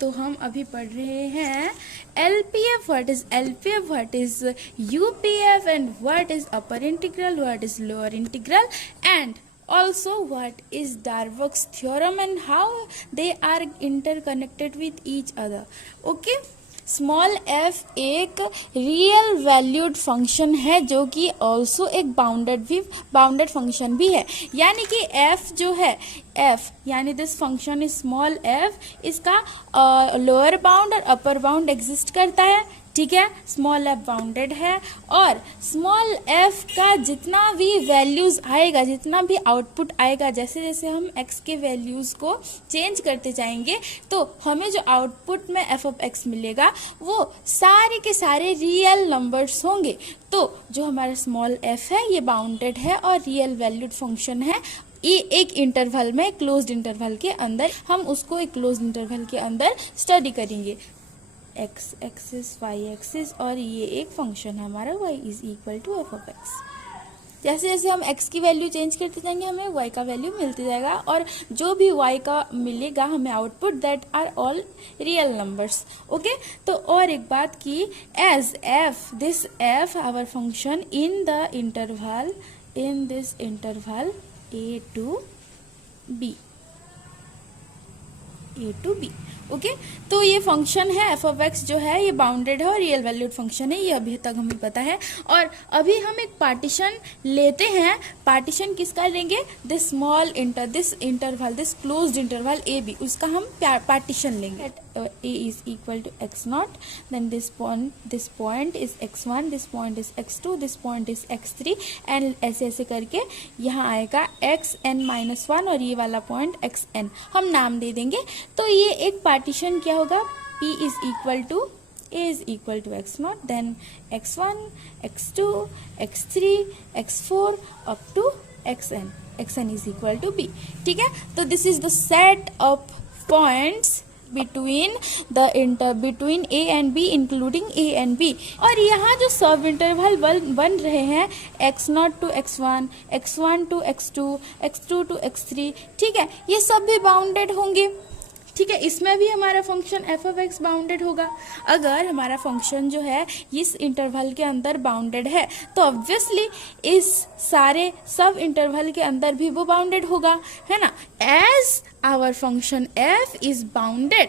तो हम अभी पढ़ रहे हैं LPF, what is LPF, what is UPF and what is upper integral, what is lower integral and also what is Darboux theorem and how they are interconnected with each other. Okay, small f एक real valued function है जो कि also एक bounded function भी है, यानी कि f जो है f यानी this function is small f, इसका लोअर बाउंड और अपर बाउंड एग्जिस्ट करता है, ठीक है। स्मॉल f बाउंडेड है और स्मॉल f का जितना भी वैल्यूज आएगा, जितना भी आउटपुट आएगा, जैसे जैसे हम x के वैल्यूज को चेंज करते जाएंगे तो हमें जो आउटपुट में f ऑफ x मिलेगा वो सारे के सारे रियल नंबर्स होंगे। तो जो हमारा स्मॉल f है ये बाउंडेड है और रियल वैल्यूड फंक्शन है। ये एक इंटरवल में, क्लोज्ड इंटरवल के अंदर, हम उसको एक क्लोज्ड इंटरवल के अंदर स्टडी करेंगे। x एक्सिस y एक्सिस और ये एक फंक्शन है हमारा y is equal to f of x। जैसे जैसे हम x की वैल्यू चेंज करते जाएंगे हमें y का वैल्यू मिलते जाएगा और जो भी y का मिलेगा हमें output that are all real numbers. Okay, तो और एक बात की as f this f our function in the interval, in this interval a to b। Okay, तो ये फंक्शन है f ऑफ x जो है ये बाउंडेड है और रियल वैल्यूड फंक्शन है, ये अभी तक हमें पता है। और अभी हम एक पार्टीशन लेते हैं। पार्टीशन किसका लेंगे? This interval, this closed interval A B, उसका हम पार्टीशन लेंगे। a is equal to x0, then this point is x1, this point is x2, this point is x3 and ऐसे ऐसे करके यहाँ आएगा xn-1 और ये वाला पॉइंट xn हम नाम दे देंगे। तो ये एक पार्टीशन क्या होगा? p is equal to a is equal to x0, then x1, x2, x3, x4 up to xn is equal to b। ठीक है, तो this is the set of points between A and B including A and B। और यहाँ जो सब interval बन रहे हैं x0 to x1, x1 to x2, x2 to x3, ठीक है, ये सब भी बाउंडेड होंगे। ठीक है, इसमें भी हमारा function f of x bounded होगा। अगर हमारा फंक्शन जो है इस इंटरवल के अंदर बाउंडेड है तो ऑब्वियसली इस सारे सब इंटरवल के अंदर भी वो बाउंडेड होगा, है ना। As our function f is bounded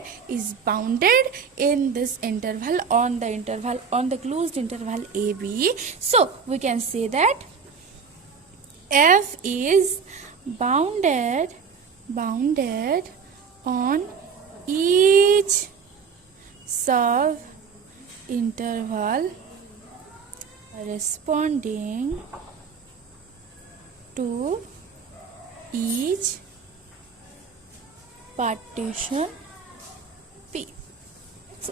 in this interval, on the closed interval ab, so we can say that f is bounded on each sub interval corresponding to each partition p।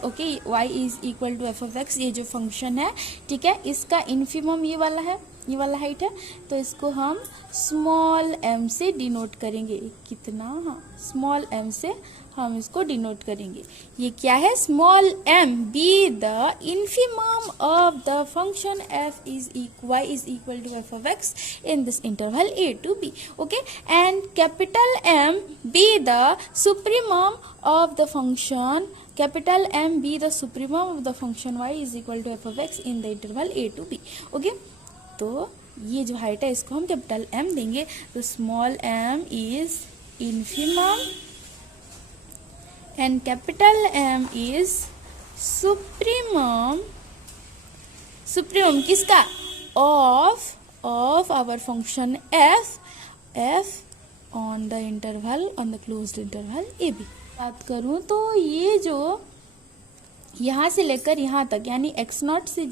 Okay, y is equal to f of x, ये जो function है, ठीक है, इसका infimum ये वाला है, ये वाला हाइट है, तो इसको हम स्मॉल m से डिनोट करेंगे। कितना? हाँ, स्मॉल m से हम इसको डिनोट करेंगे। ये क्या है? Small m be the infimum of the function y is equal to f of x in this interval a to b। Okay, and capital M be the supremum of the function, capital M be the supremum of the function y is equal to f of x in the interval a to b। Okay, तो ये जो height है इसको हम capital M देंगे, तो small m is infimum and capital M is supremum किसका? of our function f on the closed interval AB। बात करूं तो ये जो यहाँ से लेकर यहाँ तक, यानी x0 से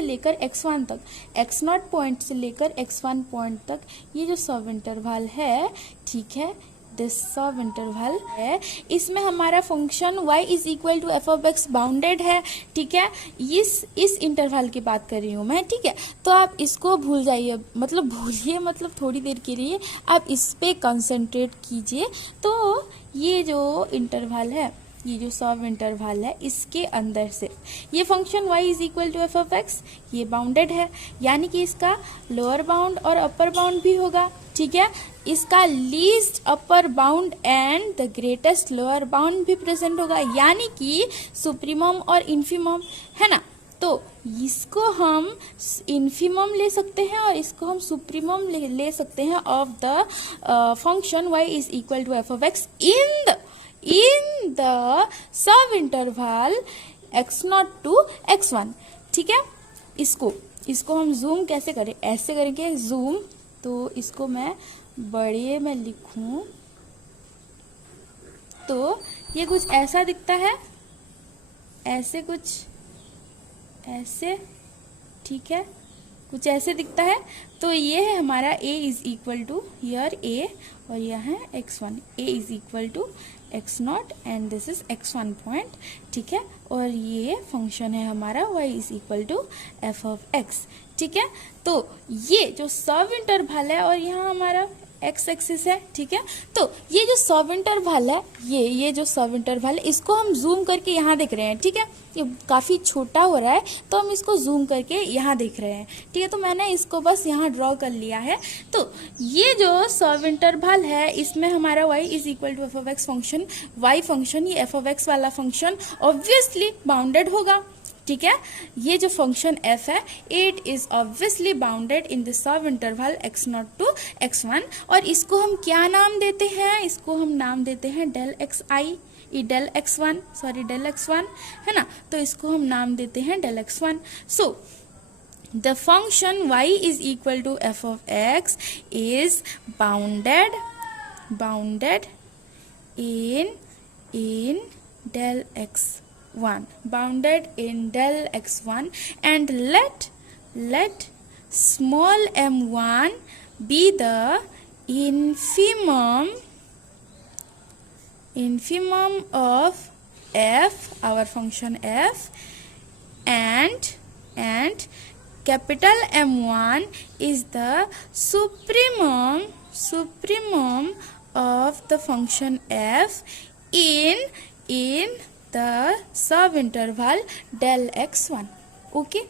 लेकर x1 तक, x0 पॉइंट से लेकर x1 पॉइंट तक, ये जो सब इंटरवल है, ठीक है, दिस सब इंटरवल है, इसमें हमारा function y is equal to f of x bounded है। ठीक है, इस इंटरवल की बात कर रही हूँ मैं, ठीक है। तो आप इसको भूल जाइए, मतलब थोड़ी देर के लिए आप इस पे कंसंट्रेट कीजिए। तो ये जो इंटरवल है, ये जो सब इंटरवल है, इसके अंदर से ये function y is equal to f of x ये बाउंडेड है, यानी कि इसका लोअर बाउंड और अपर बाउंड भी होगा। ठीक है, इसका least upper bound and the greatest lower bound भी प्रेजेंट होगा, यानी कि सुप्रीमम और इन्फीमम, है ना। तो इसको हम इन्फीमम ले सकते हैं और इसको हम सुप्रीमम ले सकते हैं of the function y is equal to f of x in the sub interval x0 to x1, ठीक है। इसको हम जूम कैसे करें, ऐसे करेंगे जूम, तो इसको मैं बड़े में लिखूं तो ये कुछ ऐसा दिखता है, ऐसे कुछ ऐसे, ठीक है, कुछ ऐसे दिखता है। तो ये है हमारा a is equal to here a और यह है x1, a is equal to x0 and this is x1 point, ठीक है। और ये फंक्शन है हमारा y is equal to f of x, ठीक है। तो ये जो सब इंटरवल है और यहाँ हमारा एक्स एक्सिस है, ठीक है। तो ये जो सब इंटरवल है, ये जो सब इंटरवल है, इसको हम जूम करके यहाँ देख रहे हैं, ठीक है। ये काफी छोटा हो रहा है तो हम इसको जूम करके यहाँ देख रहे हैं, ठीक है। तो मैंने इसको बस यहाँ ड्रॉ कर लिया है। तो ये जो सब इंटरवल है इसमें हमारा y is equal to f of x function, y function, ये एफ ऑफ एक्स वाला फंक्शन ऑब्वियसली बाउंडेड होगा, ठीक है। ये जो फंक्शन f है it is obviously bounded in the sub interval x0 to x1 और इसको हम क्या नाम देते हैं, इसको हम नाम देते हैं डेल xi, डेल x1, है ना। तो इसको हम नाम देते हैं del x1। So the function y is equal to f of x is bounded in del x1, bounded in del x1, and let small m1 be the infimum of f, our function f, and capital M1 is the supremum of the function f in the subinterval del x1, okay,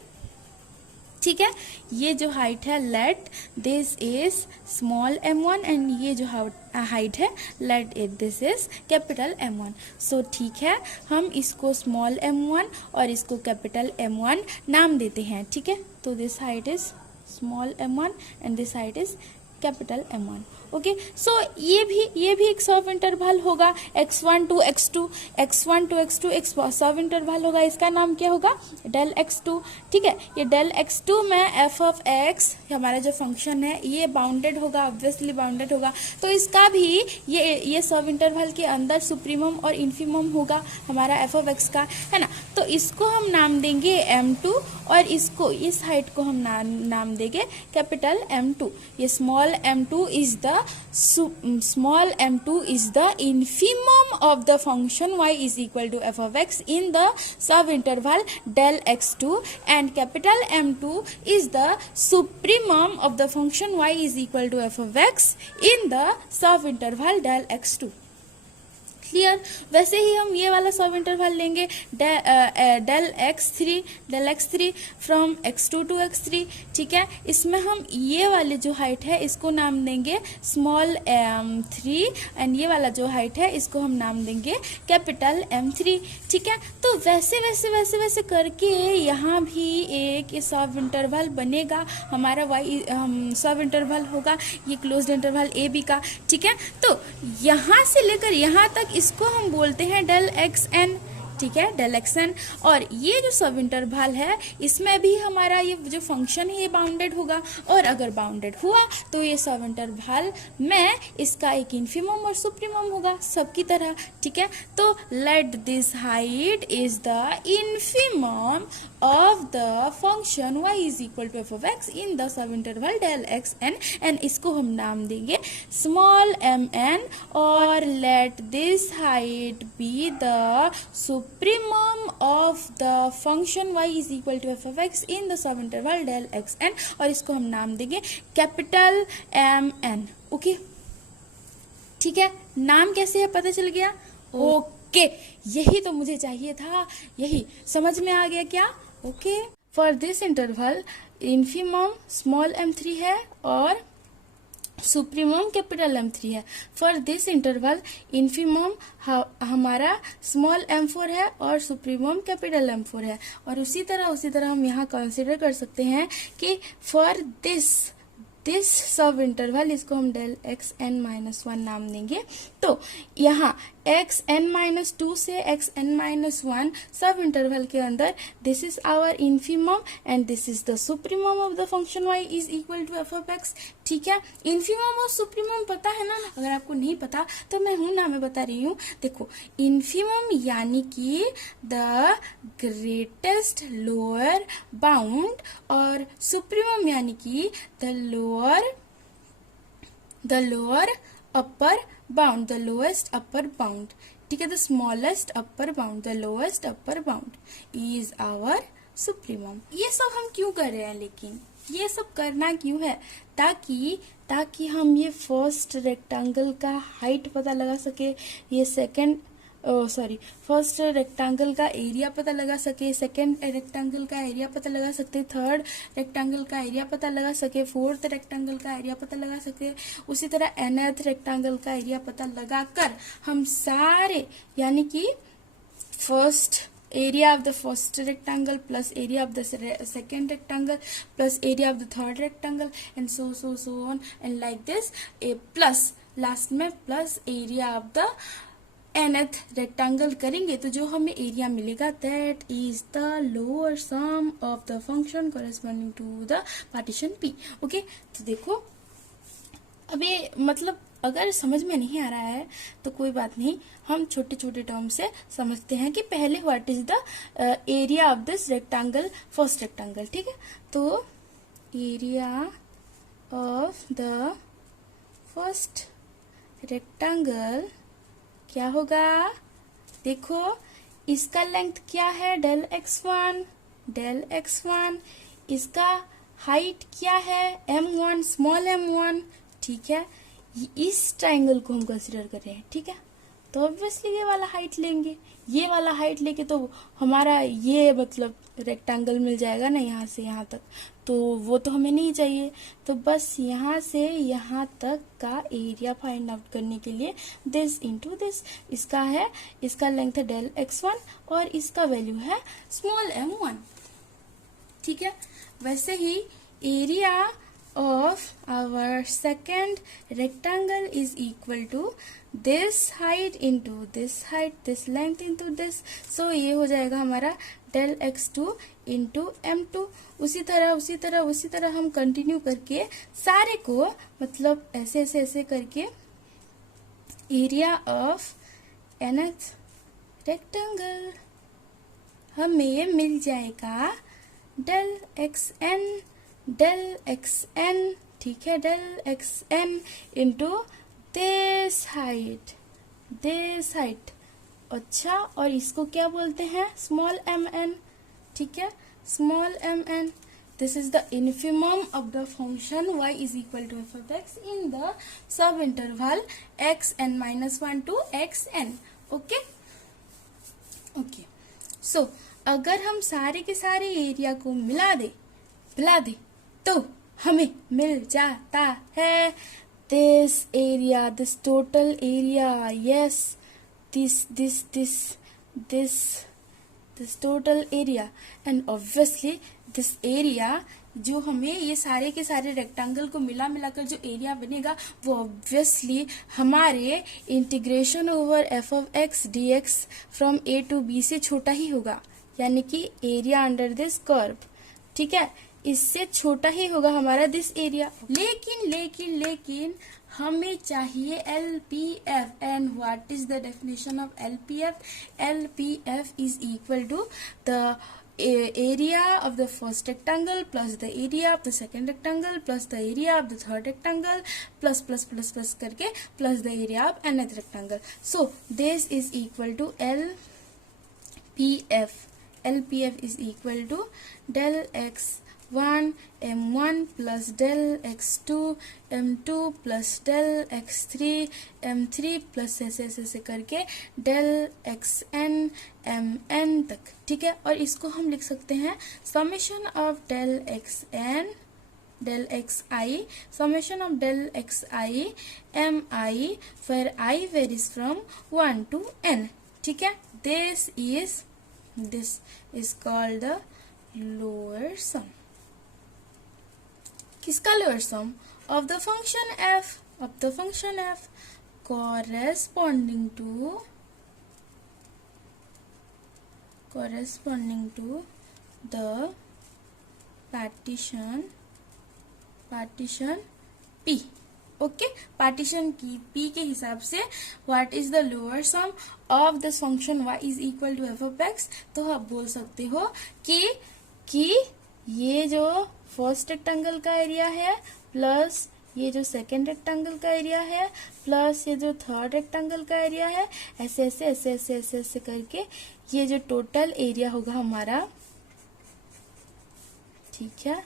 ठीक है। ये जो height है let this is small m1 and ये जो height है let it this is capital M1। सो ठीक है, हम इसको स्मॉल m1 और इसको कैपिटल M1 नाम देते हैं, ठीक है। तो this height is small m1 and this height is capital M1, okay. So ये भी एक सब इंटरवल होगा, x1 टू x2 एक सब इंटरवल होगा, इसका नाम क्या होगा, डेल x2, ठीक है। ये डेल x2 में f ऑफ x हमारा जो फंक्शन है ये बाउंडेड होगा, ऑब्वियसली बाउंडेड होगा। तो इसका भी ये सब इंटरवल के अंदर सुप्रीमम और इन्फीमम होगा हमारा f ऑफ x का, है ना। तो इसको हम नाम देंगे m2 और इसको इस हाइट को हम नाम देंगे कैपिटल M2। ये small m2 is the infimum of the function y is equal to f of x in the subinterval del x2 and capital M2 is the supremum of the function y is equal to f of x in the subinterval del x2, clear. वैसे ही हम ये वाला सब interval लेंगे del x3 from x2 to x3, ठीक है। इसमें हम ये वाली जो हाइट है इसको नाम देंगे स्मॉल m3 एंड ये वाला जो हाइट है इसको हम नाम देंगे कैपिटल M3, ठीक है। तो वैसे करके यहाँ भी एक सब इंटरवल बनेगा हमारा सब इंटरवल होगा, ये क्लोज्ड इंटरवल ए बी का, ठीक है। तो यहाँ से लेकर यहाँ तक इसको हम बोलते हैं डेल xn, ठीक है, डेल xn। और ये जो सब इंटरवल है इसमें भी हमारा ये जो फंक्शन है ये बाउंडेड होगा और अगर बाउंडेड हुआ तो ये सब इंटरवल में इसका एक इन्फीमम और सुप्रीमम होगा सबकी तरह, ठीक है। तो let this height is the infimum of the function y is equal to f of x in the subinterval del xn and इसको हम नाम देंगे small mn और let this height be the supremum of the function y is equal to f of x in the subinterval del xn और इसको हम नाम देंगे कैपिटल mn, ओके, ठीक है। नाम कैसे है पता चल गया, ओके। यही तो मुझे चाहिए था, यही समझ में आ गया क्या, okay. For this interval infimum small m3 है और सुप्रीमम कैपिटल M3 है। फॉर दिस इंटरवल इन्फीमम हमारा स्मॉल m4 है और सुप्रीमम कैपिटल M4 है। और उसी तरह हम यहाँ कंसिडर कर सकते हैं कि फॉर दिस सब इंटरवल, इसको हम डेल xn-1 नाम देंगे। तो यहाँ xn-2 से xn-1 सब इंटरवल के अंदर this is our infimum and this is the supremum of the function y is equal to f of x। ठीक है, इन्फीमम और सुप्रीमम पता है ना? अगर आपको नहीं पता तो मैं बता रही हूँ। देखो, इन्फीमम यानी कि द ग्रेटेस्ट लोअर बाउंड और सुप्रीमम यानी कि the lower upper bound, the lowest upper bound. ठीक है, the smallest upper bound, the lowest upper bound is our supremum. ये सब हम क्यों कर रहे हैं? लेकिन ये सब करना क्यों है? ताकि हम ये फर्स्ट रेक्टेंगल का हाइट पता लगा सके, ये फर्स्ट रेक्टेंगल का एरिया पता लगा सके, सेकेंड रेक्टेंगल का एरिया पता लगा सकते, थर्ड रेक्टेंगल का एरिया पता लगा सके, फोर्थ रेक्टेंगल का एरिया पता लगा सके, उसी तरह nth रेक्टेंगल का एरिया पता लगाकर हम सारे, यानी कि first area of the first rectangle plus area of the second rectangle plus area of the third rectangle and so on and like this, a plus last में plus area of the nth rectangle करेंगे तो जो हमें area मिलेगा that is the lower sum of the function corresponding to the partition P। Okay, तो देखो अब ये मतलब अगर समझ में नहीं आ रहा है तो कोई बात नहीं, हम छोटे छोटे टर्म से समझते हैं कि पहले what is the area of this rectangle, first rectangle. ठीक है, तो area of the first rectangle क्या होगा? देखो, इसका लेंथ क्या है? डेल x1, इसका हाइट क्या है? m1, small m1। ठीक है, इस ट्राइंगल को हम कंसिडर कर रहे हैं। ठीक है, तो ऑब्वियसली ये वाला हाइट लेंगे, ये वाला हाइट लेके तो हमारा ये मतलब रेक्टेंगल मिल जाएगा ना यहाँ से यहाँ तक, तो वो तो हमें नहीं चाहिए। तो बस यहाँ से यहाँ तक का एरिया फाइंड आउट करने के लिए दिस इंटू दिस, इसका लेंथ है डेल x1 और इसका वैल्यू है स्मॉल m1। ठीक है, वैसे ही area of our second rectangle is equal to this height into this height, this length into this, so ये हो जाएगा हमारा del x2 into m2। उसी तरह हम कंटिन्यू करके सारे को मतलब ऐसे करके एरिया ऑफ nth रेक्टेंगल हमें मिल जाएगा del xn। ठीक है, del xn into this height. अच्छा, और इसको क्या बोलते हैं? Small mn। ठीक है, small mn। This is the infimum of the function y is equal to f of x in the sub interval xn-1 to xn। Okay, so अगर हम सारे के सारे एरिया को मिला दे तो हमें मिल जाता है this area, this total area, yes, this total area, and obviously this area जो हमें ये सारे के सारे रेक्टेंगल को मिलाकर जो एरिया बनेगा वो ऑब्वियसली हमारे integration over f of x dx from a to b से छोटा ही होगा, यानी कि एरिया अंडर दिस कर्व। ठीक है, इससे छोटा ही होगा हमारा दिस एरिया। लेकिन हमें चाहिए LPF and what is the definition of LPF is equal to the area of the first rectangle plus the area of the second rectangle plus the area of the third rectangle plus करके plus the area of nth rectangle. So this is equal to LPF is equal to del x1 m1 plus del x2 m2 plus del x3 m3 plus ऐसे करके del xn mn तक। ठीक है, और इसको हम लिख सकते हैं summation of del xn del xi, summation of del xi mi, where I varies from 1 to n. ठीक है, this is called the lower sum. किसका lower sum? Of the function f, of the function f corresponding to the partition P. Okay, partition की P के हिसाब से what is the lower sum of the function y is equal to f of x. तो आप बोल सकते हो कि ये जो फर्स्ट रेक्टेंगल का एरिया है प्लस ये जो सेकेंड रेक्टेंगल का एरिया है प्लस ये जो थर्ड रेक्टेंगल का एरिया है, ऐसे ऐसे ऐसे ऐसे ऐसे ऐसे करके ये जो टोटल एरिया होगा हमारा, ठीक है.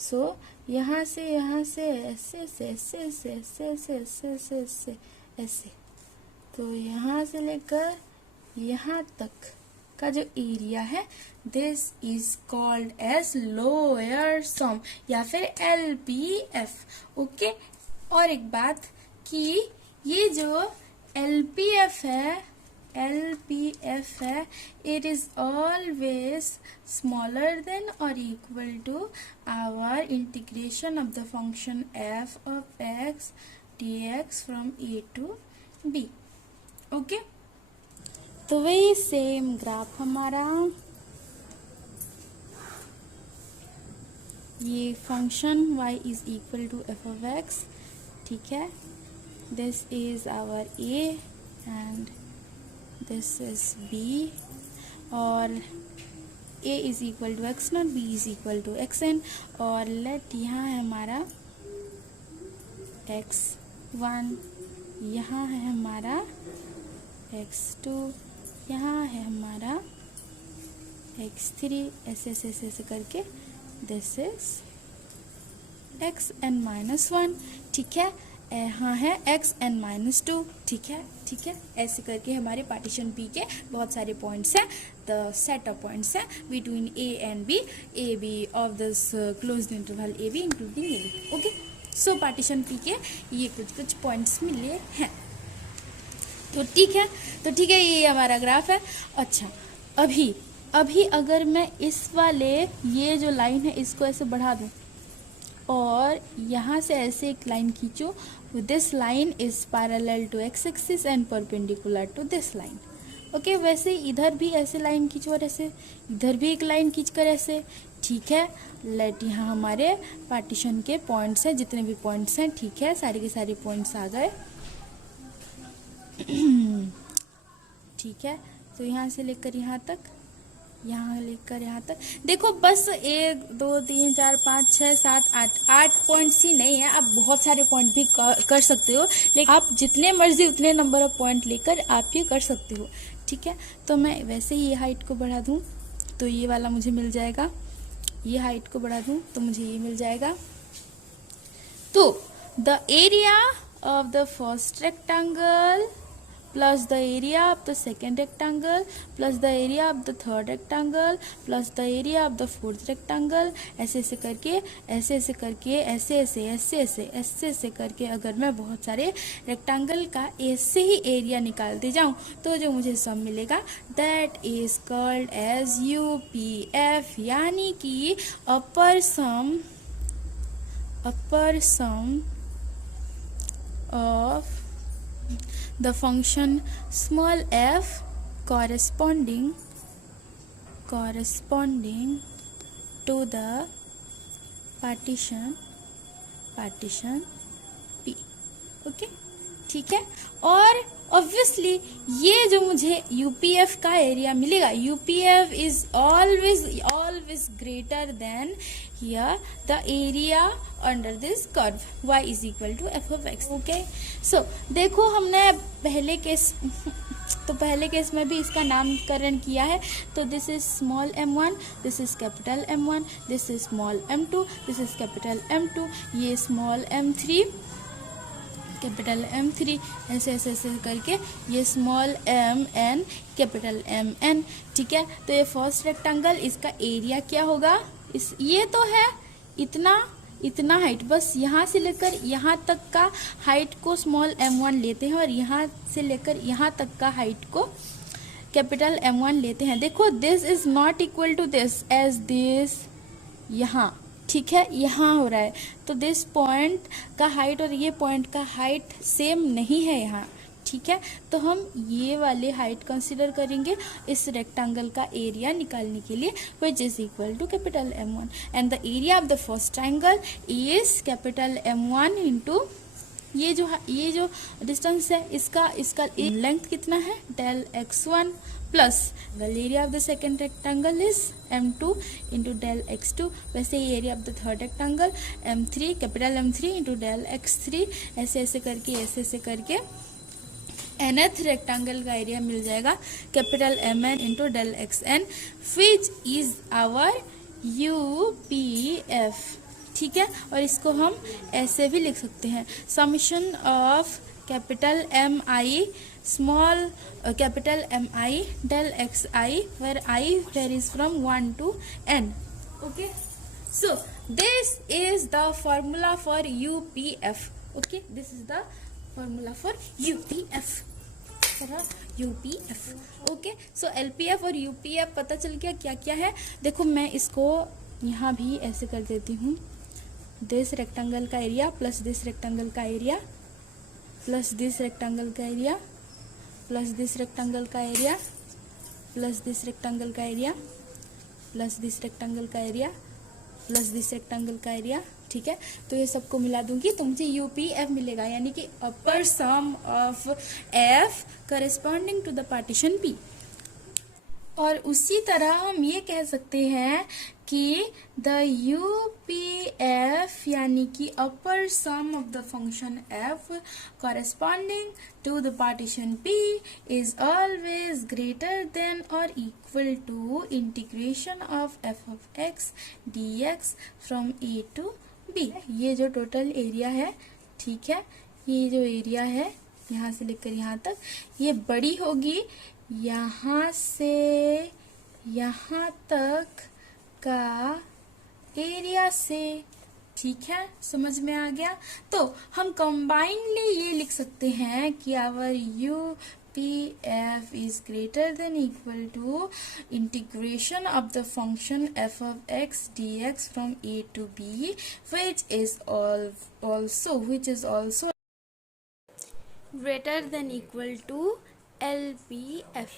सो यहाँ से ऐसे ऐसे ऐसे ऐसे ऐसे ऐसे ऐसे ऐसे ऐसे ऐसे, तो यहाँ से लेकर यहाँ तक का जो एरिया है, this is called as lower sum या फिर LPF. ओके, और एक बात कि ये जो LPF है, it is always smaller than or equal to our integration of the function f of x dx from a to b. Okay, तो वही सेम ग्राफ हमारा, ये function y is equal to f of x, ठीक है. This is our a and this is b, और a is equal to x not, b is equal to x n, और let यहाँ है हमारा x1, यहाँ है हमारा x2, यहाँ है हमारा x3, ऐसे ऐसे ऐसे ऐसे करके दिस इज xn-1, ठीक है. यहाँ है xn-2, ठीक है. ऐसे करके हमारे पार्टीशन P के बहुत सारे पॉइंट्स हैं, द सेट ऑफ पॉइंट्स हैं between A and B, AB of this closed interval AB including AB. Okay, so partition P के ये कुछ पॉइंट्स मिले हैं. तो ठीक है, ये हमारा ग्राफ है. अच्छा, अभी अगर मैं इस वाले ये जो लाइन है इसको ऐसे बढ़ा दूं और यहाँ से ऐसे एक लाइन खींचो, this line is parallel to x axis and perpendicular to this line. Okay, वैसे इधर भी ऐसे लाइन खींचो और ऐसे इधर भी एक लाइन खींचकर ऐसे, ठीक है. लेट यहाँ हमारे पार्टीशन के पॉइंट्स हैं, जितने भी पॉइंट्स हैं, ठीक है, सारे के सारे पॉइंट्स आ गए. ठीक है, तो यहाँ से लेकर यहाँ तक, यहाँ लेकर यहाँ तक, देखो बस 1 2 3 4 5 6 7 8 पॉइंट्स ही नहीं है, आप बहुत सारे पॉइंट भी कर सकते हो, लेकिन आप जितने मर्जी उतने नंबर ऑफ पॉइंट लेकर आप ये कर सकते हो. ठीक है, तो मैं वैसे ही ये हाइट को बढ़ा दूँ तो ये वाला मुझे मिल जाएगा, ये हाइट को बढ़ा दूँ तो मुझे ये मिल जाएगा. तो the area of the first rectangle plus the area of the second rectangle plus the area of the third rectangle plus the area of the fourth rectangle, ऐसे ऐसे करके ऐसे करके अगर मैं बहुत सारे रेक्टेंगल का ऐसे ही एरिया निकालते जाऊं तो जो मुझे सम मिलेगा that is called as UPF, यानी कि upper sum of the function small f corresponding to the partition P. Okay, ठीक है. और ऑब्वियसली ये जो मुझे UPF का एरिया मिलेगा, UPF is always greater than here the area under this curve y is equal to f of x. Okay, so देखो हमने पहले केस में भी इसका नामकरण किया है. तो this is small m1, this is capital M1, this is small M2, this is capital M2, ये स्मॉल M3, कैपिटल M3, ऐसे ऐसे ऐसे करके ये स्मॉल mn, कैपिटल Mn. ठीक है, तो ये फर्स्ट रेक्टेंगल, इसका एरिया क्या होगा, इस ये तो है इतना हाइट, बस यहाँ से लेकर यहाँ तक का हाइट को स्मॉल m1 लेते हैं और यहाँ से लेकर यहाँ तक का हाइट को कैपिटल M1 लेते हैं। देखो this is not equal to this as this यहाँ, ठीक है, यहाँ हो रहा है, तो दिस पॉइंट का हाइट और ये पॉइंट का हाइट सेम नहीं है यहाँ, ठीक है। तो हम ये वाले हाइट कंसीडर करेंगे इस रेक्टेंगल का एरिया निकालने के लिए, which is equal to capital M1 and the area of the first triangle is capital M1 into ये जो डिस्टेंस है इसका लेंथ कितना है, del x1 plus the area of the second rectangle is M2 into del x2। वैसे ही area of the third rectangle M3 capital M3 into del x3, ऐसे करके nth रेक्टेंगल का एरिया मिल जाएगा capital Mn into del xn, which is our UPF, ठीक है। और इसको हम ऐसे भी लिख सकते हैं, summation of capital MI small capital MI del XI where I varies from 1 to n. Okay, so this is the formula for UPF. Okay, this is the formula for UPF. Okay, so LPF और UPF पता चल गया क्या क्या है। देखो मैं इसको यहाँ भी ऐसे कर देती हूँ, दिस रेक्टेंगल का एरिया प्लस दिस रेक्टेंगल का एरिया प्लस दिस रेक्टेंगल का एरिया प्लस दिस रेक्टेंगल का एरिया प्लस दिस रेक्टेंगल का एरिया प्लस दिस रेक्टेंगल का एरिया प्लस दिस रेक्टेंगल का एरिया, ठीक है। तो ये सबको मिला दूंगी तो मुझे UPF मिलेगा, यानी कि upper sum of F corresponding to the partition P। और उसी तरह हम ये कह सकते हैं कि द UPF यानी कि upper sum of the function F corresponding to the partition P is always greater than or equal to integration of f of x dx from A to B। ये जो टोटल एरिया है, ठीक है, ये जो area है यहाँ से लेकर यहाँ तक, ये बड़ी होगी यहाँ से यहाँ तक का एरिया से, ठीक है, समझ में आ गया। तो हम कंबाइनली ये लिख सकते हैं कि our UPF is greater than equal to integration of the function f of x dx from A to B, which is also greater than equal to LPF।